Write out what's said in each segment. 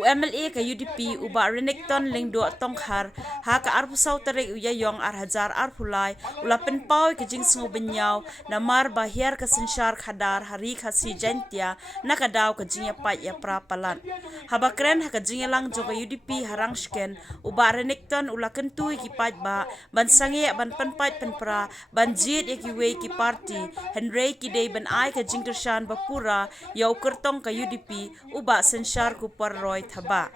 UMLA ka UDP uba Renekton lingdo tongkhar ha ka arpusaw tarek uyayong arhajar arpulay ulapen paw ka jing sungo benyaw namar bahir ka sinsyar khadar hari khasi jantia nakadaw ka jing pat ya prapalan habakren ha ka jing lang jo ka UDP harang sken uba Renekton ulaken tu ki pat ba ban sange ban panpat penpra ban jit ya ki we ki party henry ki day ban ai ka jing tershan bapura ya ukertong ka UDP uba sinsyar ku parroy thaba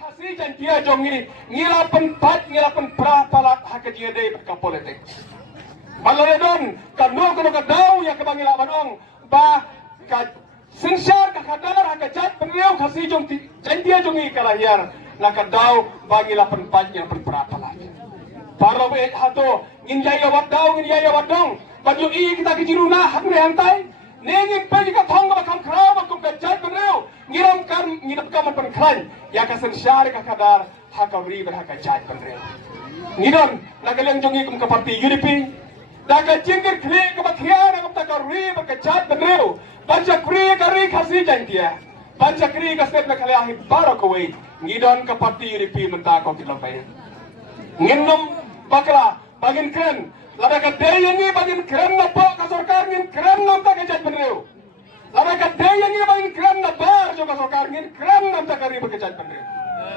khasi jantia jongi ngila penpat ngila penpra palat hakaji dei ka politik balaredon kanu kanu ka daw ya ka bangila banong ba ka sinsar ka kadar hakajat penriau khasi jongi jantia jongi kalahir na ka daw bangila penpat ngila penpra palat para we hato nginjaya wadaw nginjaya wadong baju i kita kijiruna hakne hantai nengin pagi ka thong ba kam khra ba kum ka jat penriau ngiram kam pan khran ya ka sensyar ka kadar hakawri ber hakajat penriau ngidon nagaleng jongi kum ka parti UDP daga jingir khre ka ba khia na kam ta ka ri ber ka jat penriau bancha kri ka ri khasi jantia bancha kri ka step na khale ahi baro ko wei ngidon ka parti UDP menta ko kilopay nginom bakla bagin kren lada ka deyangi bagin kren na po ka sarkar ngin kren nam ta ka jat penriau lada ka deyangi bagin kren na bar jo ka sarkar ngin kren nam ta ka ri ber ka jat penriau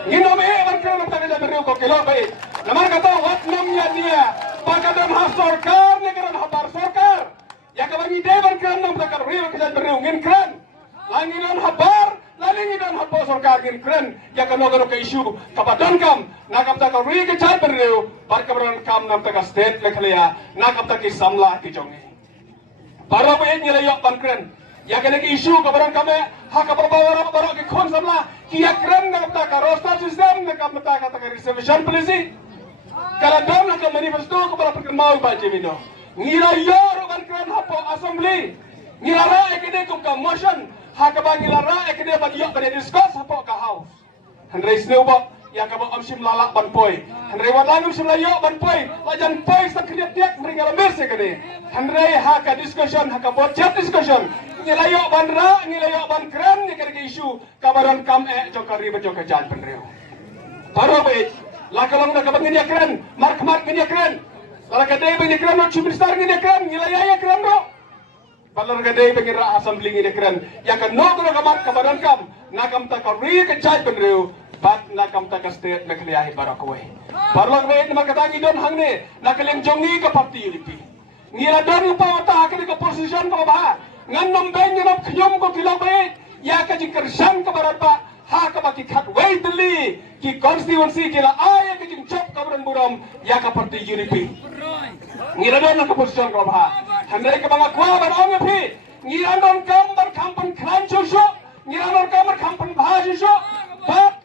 nginom e ban kren nam ta ka jat penriau ko kilopay namar kata wat nam ya dia pakadam ha sarkar ne karan ha bar sarkar ya ka bagi de ban kren nam ta ka ri ber ka jat penriau ngin kren langinan ha bar lalinginan ha po sarkar ngin kren ya ka no ka isu ka badon kam nakam ta ka ri ka jat penriau bar ka baron kam nam ta ka state lekhlaya nakam ta ki samla ki jongi baro be ni layok ban kren ya kene ki isu ka baron kame ha ka baro baro ki khon samla ki ya kren nakam ta ka roster system nakam ta ka reservation policy kala dam na ka manifesto ko baro per mau ba jemino ngira yor ban kren ha po assembly ngira ra ekede kum ka motion ha ka ba ngira ra ekede ba yok ba discuss ha po ka house handre snowba ya ka ba amsim lalak ban poi handre wadang amsim layok ban poi lajan poi sak kriat tiak mringala merse kene handre ha ka discussion ha ka bo chat discussion ngilayok ban ra ngilayok ban kren ni ka isu kabaran kam e jokari ba jokka jan penreo baro be la kalong na ka bangin ya kren mark ngin ya kren la ka dei bangin kren no chief minister ngin ya kren ngilayaya kren ro balar ka dei bangin ra assembly ngin ya kren ya ka no ka mark kabaran kam nakam ta ka ri ka jan penreo bat nakam ta ka state na kliyahi barakoy barlang be na makatangi don hangne nakaleng jongi ka parti UDP ngira don pa ta ka ka position ko ba ngan nom ben nom khyom ko kilaw be ya ka jing kersan ka barat ba ha ka ba ki khat wei dili ki constituency kila ay ka jing chop ka baran buram ya ka parti UDP ngira don ka position ko ba hanre ka banga kwa ban ong phi ngira don kam bar kampan kran chu ngira don kam bar kampan bha chu bat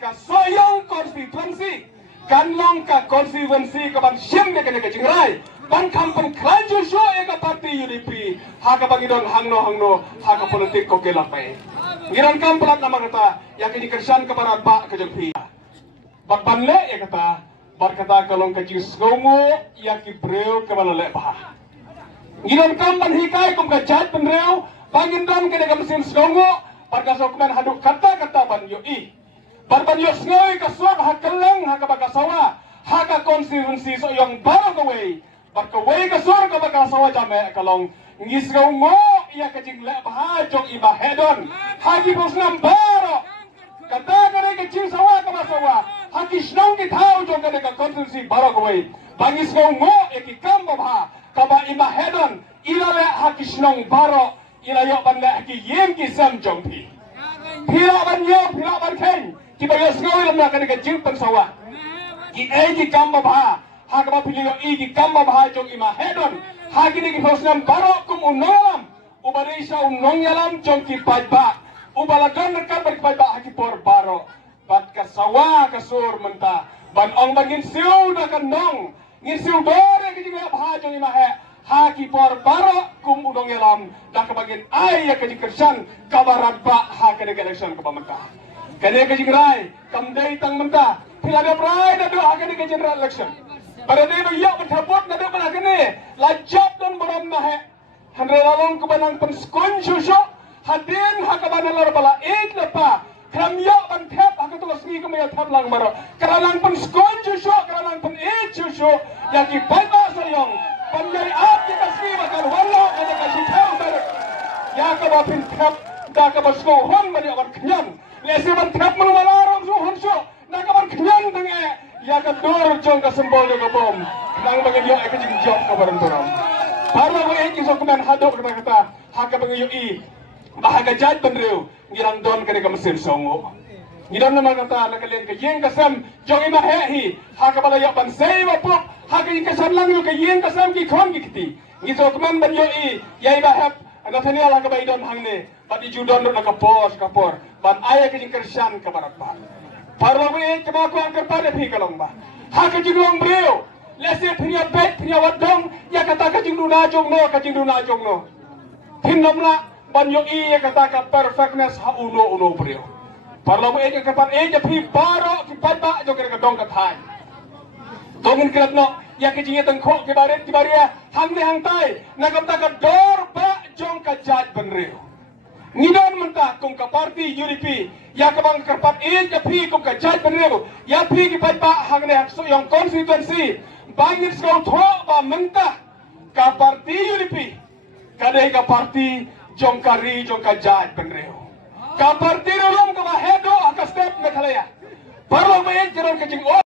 ka soyong constituency kanlong ka constituency ka ban sim ne ka jingrai ban kampan kranju so e ka parti UDP ha ka bagidon hangno ha ka politik ko kelapay ngiran kam plat na magata ya ka dikersan ka barat ba ka jengpi bak banle e kata bar kata kalong ka jisgongo ya ki breu ka balale ba ngiran kam ban hikai kum ka jat penreu bangindon ka de mesin sgongo pada sokman haduk kata ban yoi barban yo snoi ka swab hakaleng hakabaka sawa haka constituency so yang baru kawai bar kawai ka sur ka baka sawa jame kalong ngisgau ngo iya ka jing le bah jong iba hedon hagi bosnam baro kata kare ka jing sawa ka sawa hagi snong ki thau jong ka constituency baru kawai bangis ngau ngo eki kam bah ka ba iba hedon ilale hagi snong baro ila yo ban le hagi yem ki sam jong pi pila ban ken ki ba yos ngoi lam na ka jing pan sawa ki e ki kam ba ha ka ba pilio i ki kam ba jong ima hedon ha ki ni ki fosnam baro kum unolam ubare sa unong yalam jong ki pajba ubalagan ka bar pajba ha ki por baro bat ka sawa ka sur menta ban ong bangin siu da kan nong ngin siu dore ki jing ba jong ima he haki por baro kum udong yalam dak bagin ay ya kaji kersan kabarat ba ha kene election ka pamenta kene kaji grai kam dei tang menta pilada prai da do ha kene general election pada dei do ya bethabot na do kene la job don borom na he handre lalong ke banang penskon susu hadin hakaban lar bala ek lepa kramya ban thep hakatu sni ko maya thap lang maro karalang pun skon jusho karalang pun jusho yaki baba sayong panjai ap ki kasni bakal wallo kada ka sithau dar ya ka ba pin thep da ka ba sko hon mari aban knyan lesi ban thep man wala rom so hon so na ka ban knyan dang ya ka dor jong ka sembol ka bom nang bagen yo ek jing job ka baran toram parlo ko ek iso kuman hadok kata kata haka bagen yo I bahaga jaj benreu ngirang don kene ka mesin songo ngidon nama kata nakalen ka yeng kasam jong ima hehi haka bala yo ban sei wa pop haka ing kasam lang yo ka yeng kasam ki khon ki kiti ngiso kuman ban yo I yai ba hap ana thani ala ka baidon hangne pati judon na ka pos ka por ban aya ka jing kersan ka barat ba parlo ko ek ba ko angker pada phi kalong ba haka jing breu lese phria bet phria wadong ya kata ka jing duna jong no hinnomla ban yo I kata ka perfectness ha uno breu parlo mo ek ka pan ek phi baro ki padba jo ka dong ka thai dongin kratno ya ke jinge tang kho ke baria hangne hang tai na ka dor ba jong ka jaj benreu ngidon menta kung ka party UDP ya ka bang karpat ek phi kung ka jaj benreu ya phi ki padba hangne hak so yung constituency bangin sko tho ba menta ka party UDP kadai ka party jong ka jaj benreu ka party rom ka ba hedo ka step na khalaya parlo me ek jeron ka jing